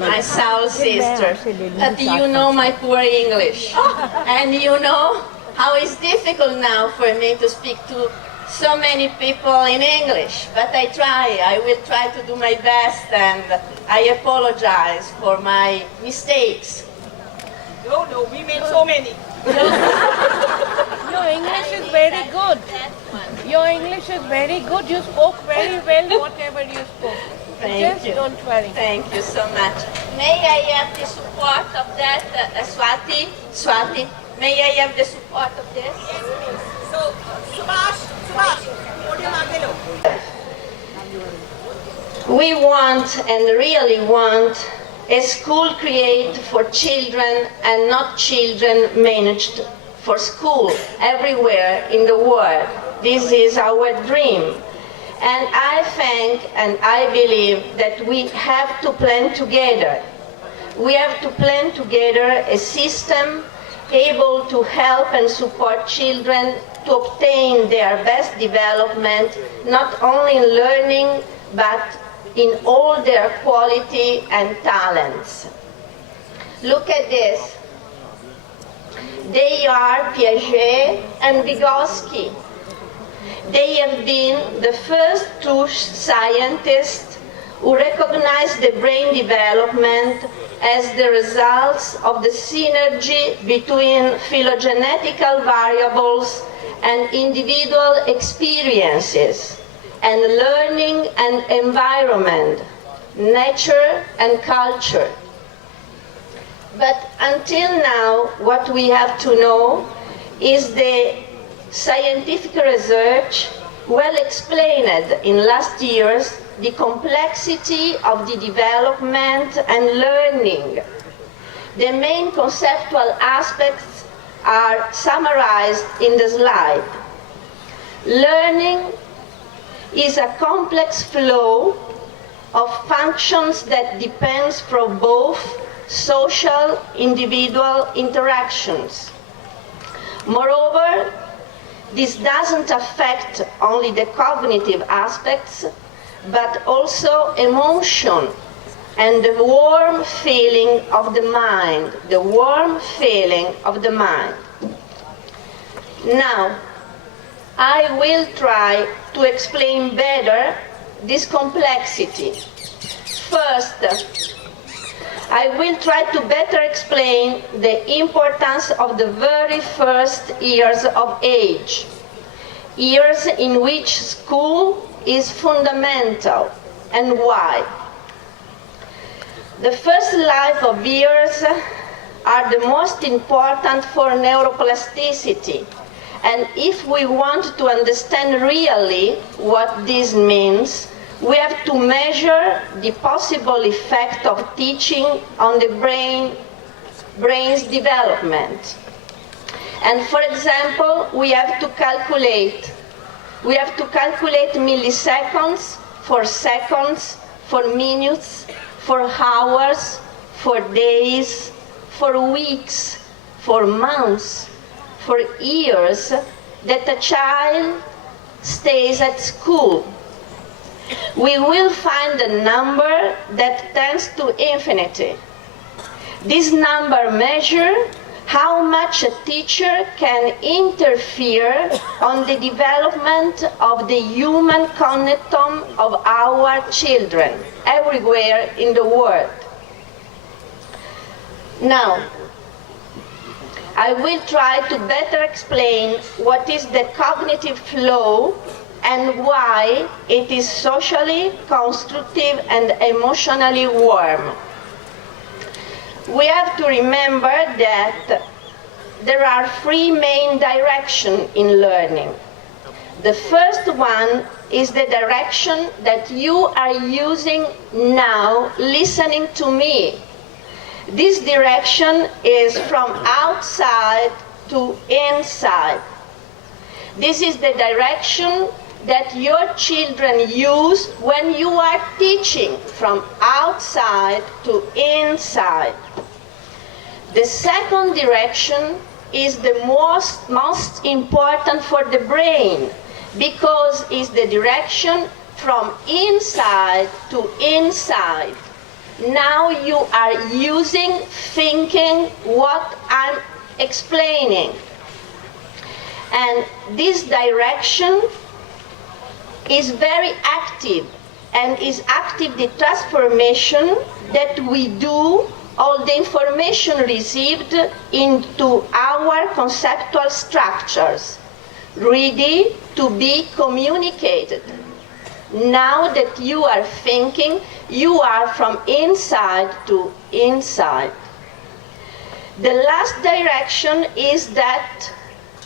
my soul sister. But you know my poor English. And you know how it's difficult now for me to speak to so many people in English. But I will try to do my best, and I apologize for my mistakes. No, we made so many. Your English is very good. Your English is very good. You spoke very well whatever you spoke. Thank you. Don't worry. Thank you so much. May I have the support of that, Swati? May I have the support of this? Yes, please. So, Subhash, podium aage lo. We want, and really want, a school created for children and not children managed for school everywhere in the world. This is our dream. And I think and I believe that we have to plan together. We have to plan together a system able to help and support children to obtain their best development, not only in learning, but in all their quality and talents. Look at this. They are Piaget and Vygotsky. They have been the first two scientists who recognized the brain development as the results of the synergy between phylogenetical variables and individual experiences, and learning and environment, nature and culture. But until now, what we have to know is the scientific research well explained in last years the complexity of the development and learning. The main conceptual aspects are summarized in the slide. Learning is a complex flow of functions that depends from both social, individual interactions. Moreover, this doesn't affect only the cognitive aspects, but also emotion and the warm feeling of the mind, Now, I will try to explain better this complexity. First, I will try to better explain the importance of the very first years of age, years in which school is fundamental, and why. The first life of years are the most important for neuroplasticity, and if we want to understand really what this means, we have to measure the possible effect of teaching on the brain's development. And for example, we have to calculate milliseconds, for seconds, for minutes, for hours, for days, for weeks, for months, for years that a child stays at school. We will find a number that tends to infinity. This number measures how much a teacher can interfere on the development of the human cognitum of our children everywhere in the world. Now, I will try to better explain what is the cognitive flow and why it is socially constructive and emotionally warm. We have to remember that there are three main directions in learning. The first one is the direction that you are using now, listening to me. This direction is from outside to inside. This is the direction that your children use when you are teaching, from outside to inside. The second direction is the most important for the brain, because it's the direction from inside to inside. Now you are using, thinking what I'm explaining. And this direction is very active, and is active the transformation that we do all the information received into our conceptual structures, ready to be communicated. Now that you are thinking, you are from inside to inside. The last direction is that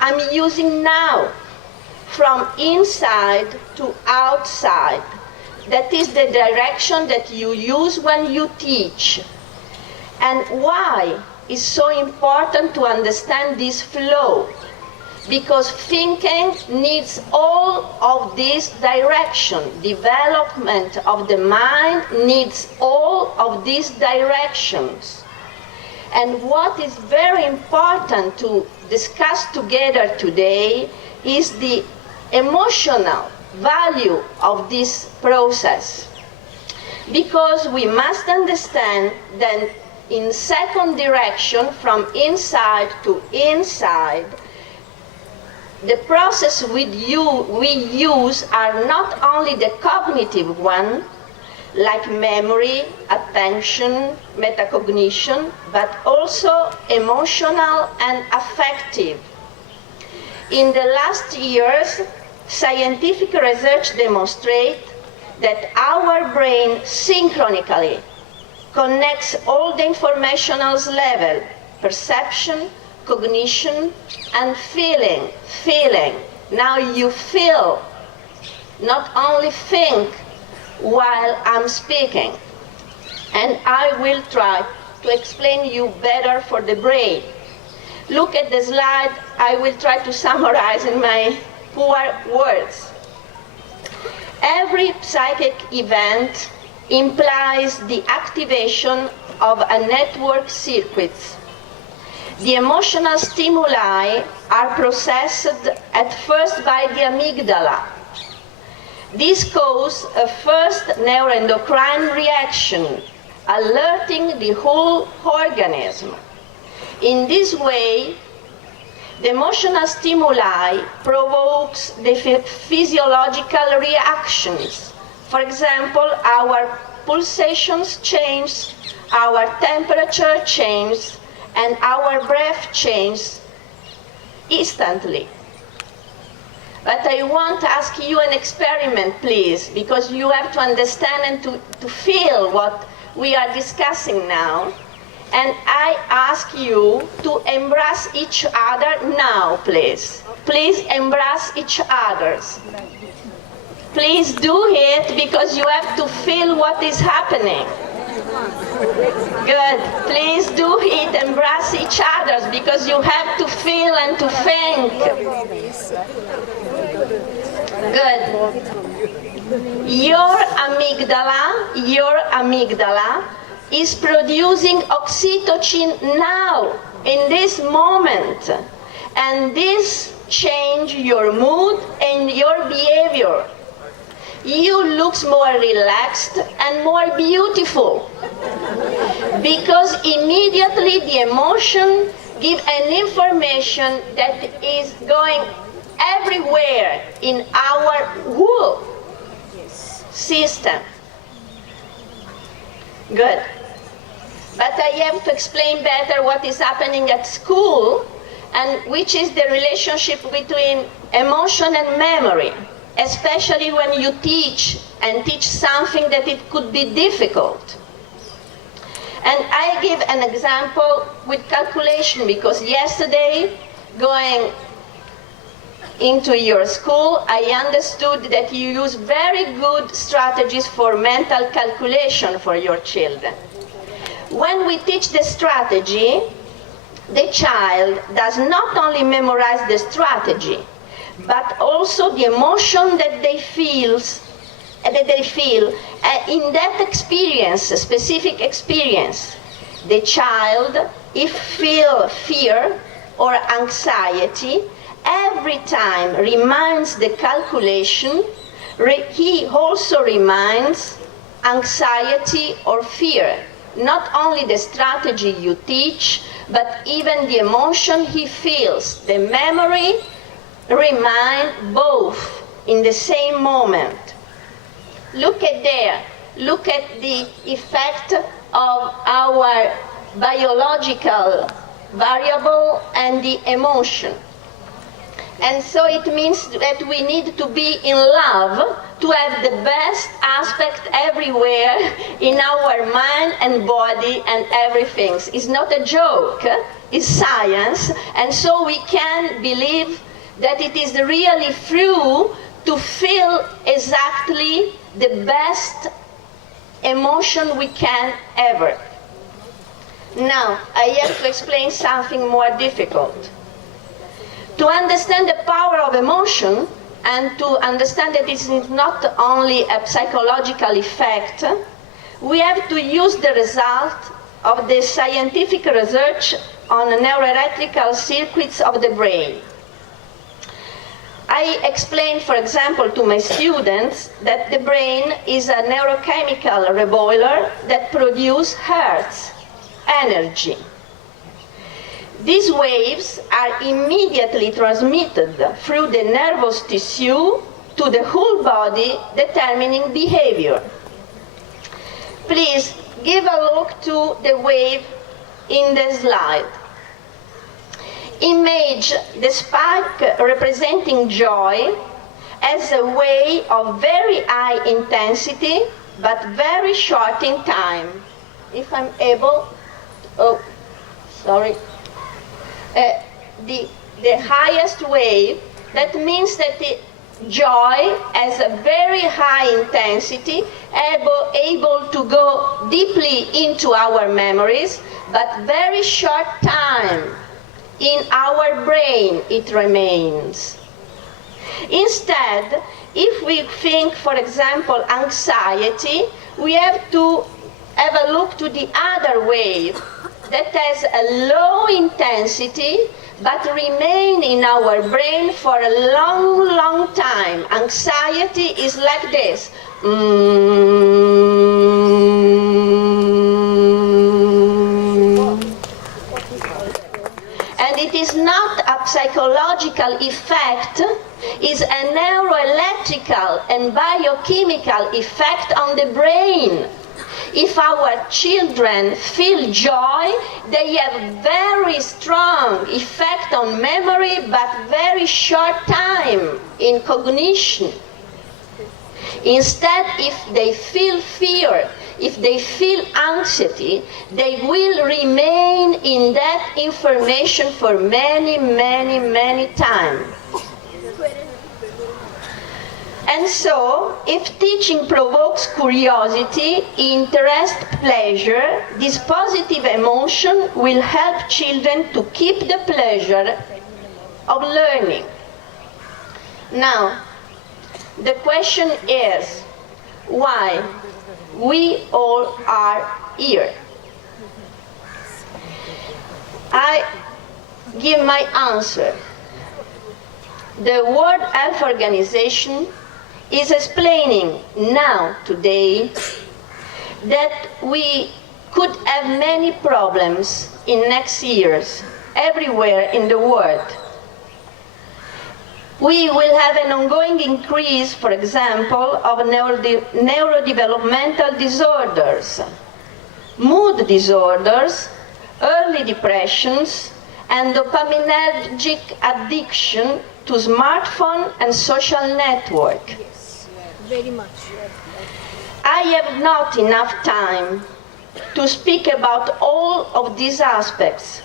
I'm using now, from inside to outside. That is the direction that you use when you teach. And why is so important to understand this flow? Because thinking needs all of this direction. Development of the mind needs all of these directions. And what is very important to discuss together today is the emotional value of this process. Because we must understand that in second direction, from inside to inside, the process we use are not only the cognitive one, like memory, attention, metacognition, but also emotional and affective. In the last years, scientific research demonstrates that our brain synchronically connects all the informational level, perception, cognition, and feeling. Now you feel, not only think while I'm speaking. And I will try to explain you better for the brain. Look at the slide. I will try to summarize in my poor words. Every psychic event implies the activation of a network circuits. The emotional stimuli are processed at first by the amygdala. This causes a first neuroendocrine reaction, alerting the whole organism. In this way, the emotional stimuli provokes the physiological reactions. For example, our pulsations change, our temperature changes, and our breath changes instantly. But I want to ask you an experiment, please, because you have to understand and to feel what we are discussing now. And I ask you to embrace each other now, please. Please embrace each other. Please do it, because you have to feel what is happening. Good. Please do it, embrace each other, because you have to feel and to think. Good. Your amygdala is producing oxytocin now, in this moment. And this changes your mood and your behavior. You look more relaxed and more beautiful, because immediately the emotion gives an information that is going everywhere in our whole system. Good. But I have to explain better what is happening at school, and which is the relationship between emotion and memory, especially when you teach something that it could be difficult. And I give an example with calculation, because yesterday, going into your school, I understood that you use very good strategies for mental calculation for your children. When we teach the strategy, the child does not only memorize the strategy, but also the emotion that they feel in that experience, specific experience. The child, if feel fear or anxiety, every time reminds the calculation, he also reminds anxiety or fear. Not only the strategy you teach, but even the emotion he feels, the memory remain both in the same moment. Look at there. Look at the effect of our biological variable and the emotion. And so it means that we need to be in love to have the best aspect everywhere in our mind and body and everything. It's not a joke, it's science, and so we can believe that it is really true to feel exactly the best emotion we can ever. Now, I have to explain something more difficult. To understand the power of emotion and to understand that it is not only a psychological effect, we have to use the result of the scientific research on neuroelectrical circuits of the brain. I explained, for example, to my students that the brain is a neurochemical reboiler that produces hertz, energy. These waves are immediately transmitted through the nervous tissue to the whole body, determining behavior. Please give a look to the wave in the slide. Image the spark representing joy as a wave of very high intensity but very short in time. If I'm able, the highest wave, that means that the joy has a very high intensity, able to go deeply into our memories, but very short time in our brain it remains. Instead, if we think, for example, anxiety, we have to have a look to the other wave that has a low intensity but remain in our brain for a long, long time. Anxiety is like this. And it is not a psychological effect, it's a neuroelectrical and biochemical effect on the brain. If our children feel joy, they have very strong effect on memory, but very short time in cognition. Instead, if they feel fear, if they feel anxiety, they will remain in that information for many, many, many times. And so, if teaching provokes curiosity, interest, pleasure, this positive emotion will help children to keep the pleasure of learning. Now, the question is, why we all are here? I give my answer. The World Health Organization is explaining now, today, that we could have many problems in next years, everywhere in the world. We will have an ongoing increase, for example, of neurodevelopmental disorders, mood disorders, early depressions, and dopaminergic addiction to smartphone and social network. Yes, very much. I have not enough time to speak about all of these aspects,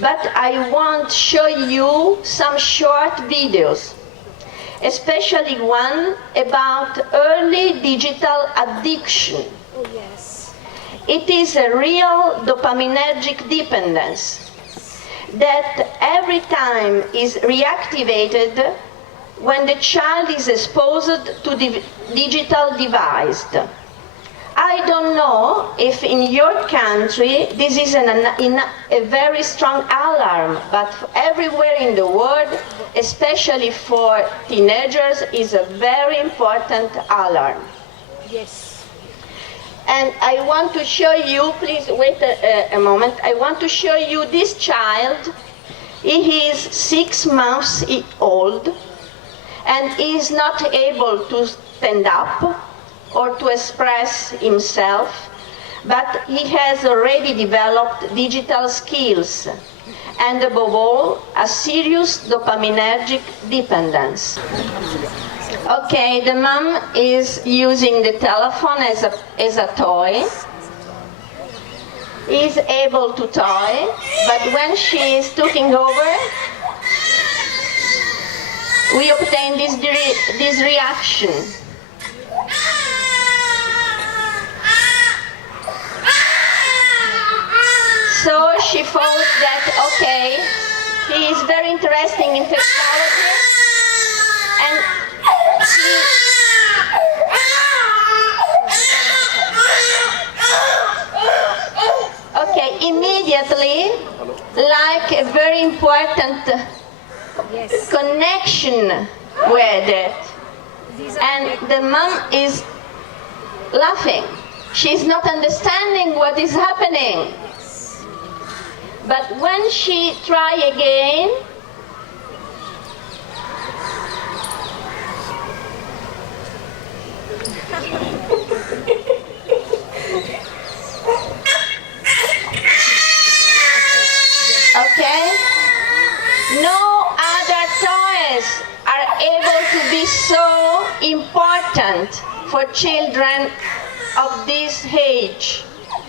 but I want to show you some short videos, especially one about early digital addiction. Oh, yes. It is a real dopaminergic dependence that every time is reactivated when the child is exposed to the digital device. I don't know if in your country this is a very strong alarm, but everywhere in the world, especially for teenagers, is a very important alarm. Yes. And I want to show you, please wait a moment, I want to show you this child. He is 6 months old and is not able to stand up or to express himself, but he has already developed digital skills and above all, a serious dopaminergic dependence. Okay, the mom is using the telephone as a toy. Is able to toy, but when she is taking over, we obtain this reaction. So she thought that, okay, he is very interested in technology, and immediately, like a very important connection with it. And the mom is laughing. She's not understanding what is happening. But when she try again, okay, no other toys are able to be so important for children of this age.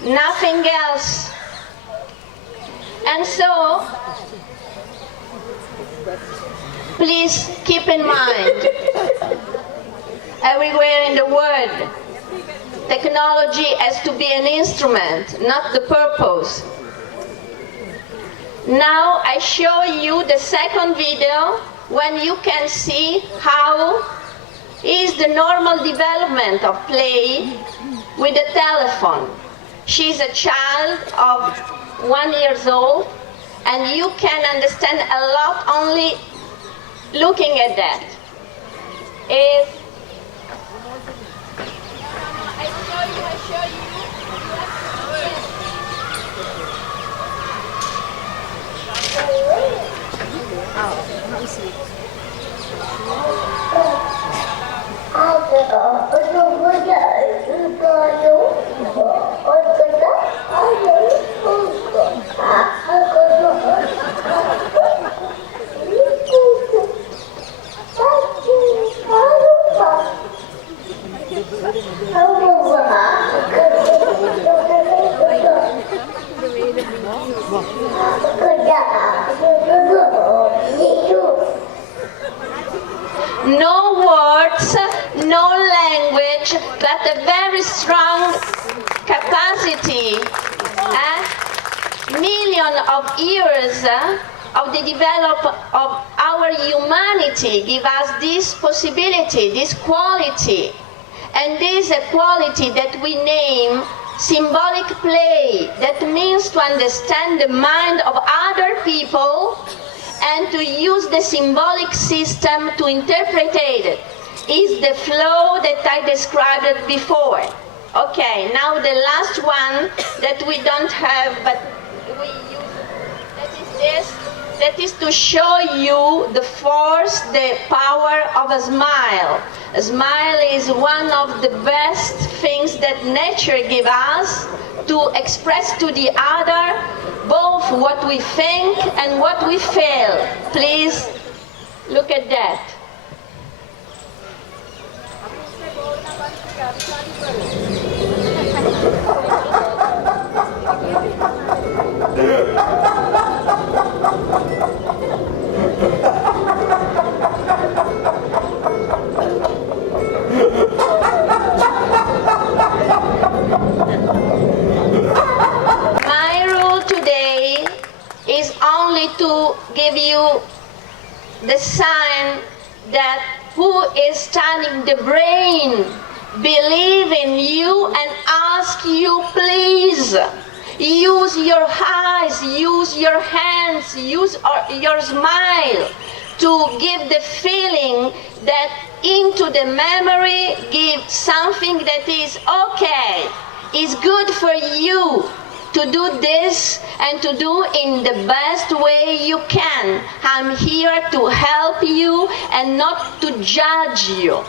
Nothing else. And so, please keep in mind, everywhere in the world, technology has to be an instrument, not the purpose. Now I show you the second video when you can see how is the normal development of play with the telephone. She's a child of 1 year old, and you can understand a lot only looking at that. I show you. No words, no language, but a very strong capacity. Millions of years of the development of our humanity give us this possibility, this quality. And this is a quality that we name symbolic play. That means to understand the mind of other people and to use the symbolic system to interpret it. Is the flow that I described before. Okay, now the last one that we don't have, but we use, that is this. That is to show you the force, the power of a smile. A smile is one of the best things that nature gives us to express to the other both what we think and what we feel. Please look at that. My rule today is only to give you the sign that who is studying the brain believe in you and ask you, please use your eyes, use your hands, use your smile to give the feeling that into the memory, give something that is okay. It's good for you to do this and to do in the best way you can. I'm here to help you and not to judge you.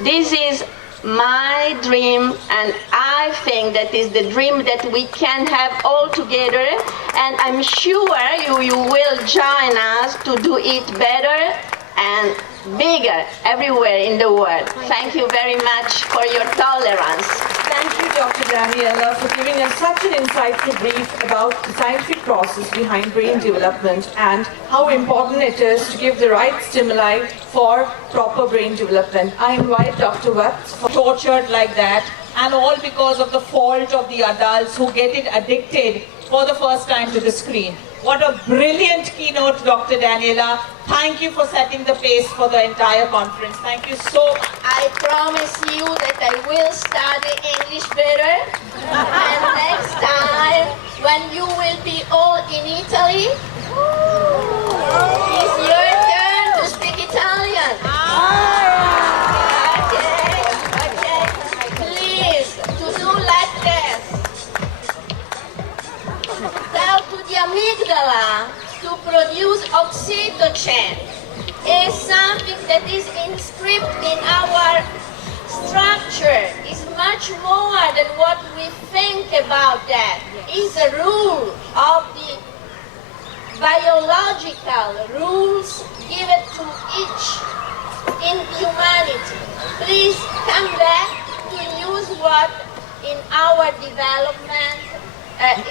This is my dream, and I think that is the dream that we can have all together, and I'm sure you will join us to do it better and bigger everywhere in the world. Thank you very much for your tolerance. Thank you, Dr. Daniela, for giving us such an insightful brief about the scientific process behind brain development and how important it is to give the right stimuli for proper brain development. I invite Dr. Watts. Tortured like that, and all because of the fault of the adults who get it addicted for the first time to the screen. What a brilliant keynote, Dr. Daniela. Thank you for setting the pace for the entire conference. Thank you so much. I promise you that I will study English better, and next time when you will be all in Italy, it's your turn to speak Italian. Okay. Please, to do like this. Tell to the amygdala to produce oxytocin. Is something that is inscribed in our structure. It's much more than what we think about that. It's a rule of the biological rules given to each in humanity. Please come back to use what in our development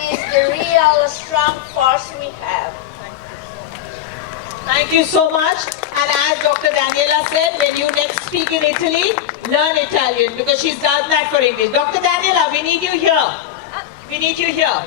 is the real strong force we have. Thank you so much. And as Dr. Daniela said, when you next speak in Italy, learn Italian because she's done that for English. Dr. Daniela, we need you here. We need you here.